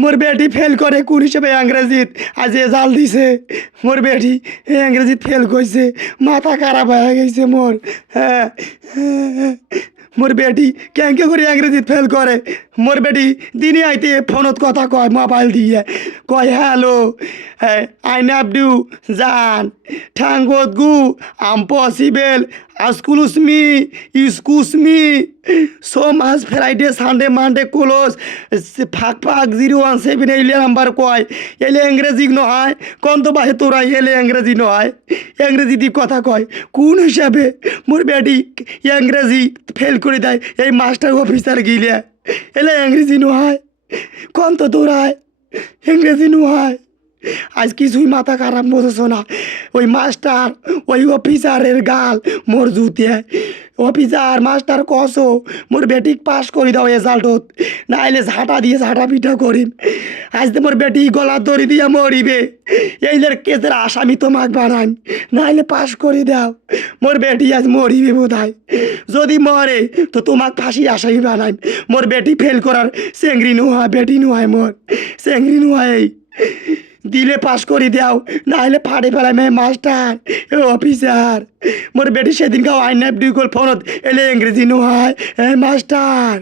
মোর বেটি fail করে কোন হিসেবে ইংরেজিত আজ রেজাল্ট দিছে মোর বেটি ইংরেজিত ফেল করছে মাথা খারাপ হয়ে গেছে মোর হ্যাঁ মোর বেটি ক্যাঙ্কে করে ইংরেজিত ফেল করে মোর বেটি দিনে আইতে ফোনত কথা কয় মোবাইল দিয়ে কয় হ্যালো আই নাভ ডু জান ঠাঙ্গত গু আম possible excuse me so much Friday Sunday Monday close ফাঁক ফাঁক 017 এলে নাম্বার কয় এলে ইংরেজি নহয় কোন তো বাহে তোরা এলে ইংরেজি নয় ইংরেজি দিয়ে কথা কয় কোন হিসাবে মোর বেটি ইংরেজি ফেল করে দেয় এই মাস্টার অফিসার গিলে এলে ইংরেজি নয় কোন তো তোরায় ইংরেজি নয় আজ কিছুই মাথা খারাপ বোঝেছ না ওই মাস্টার ওই অফিসারের গাল মোর জুতে অফিসার মাস্টার কসো মোর বেটিক পাস করে দাও রেজাল্টত নাইলে ঝাঁটা দিয়ে ঝাঁটা পিঠা করিম আজ তো মোর বেটি গলা দড়ি দিয়ে মরিবে এইলের কেসের আসামি তোমাক বানান নাইলে পাস করে দাও মোর বেটি আজ মরিবে বোধহয় যদি মরে তো তোমাক ফাঁসি আসামি বানাই মোর বেটি ফেল করার চেংড়ি নোহা বেটি নোহায় মোর চেংড়ি নোহাই দিলে পাস করে দাও নাহলে ফাটে ফেলাই মে মাস্টার অফিসার মোর বেটি সেদিনকে আইন ডিউ ফোনত এলে ইংরেজি নোহায় মাস্টার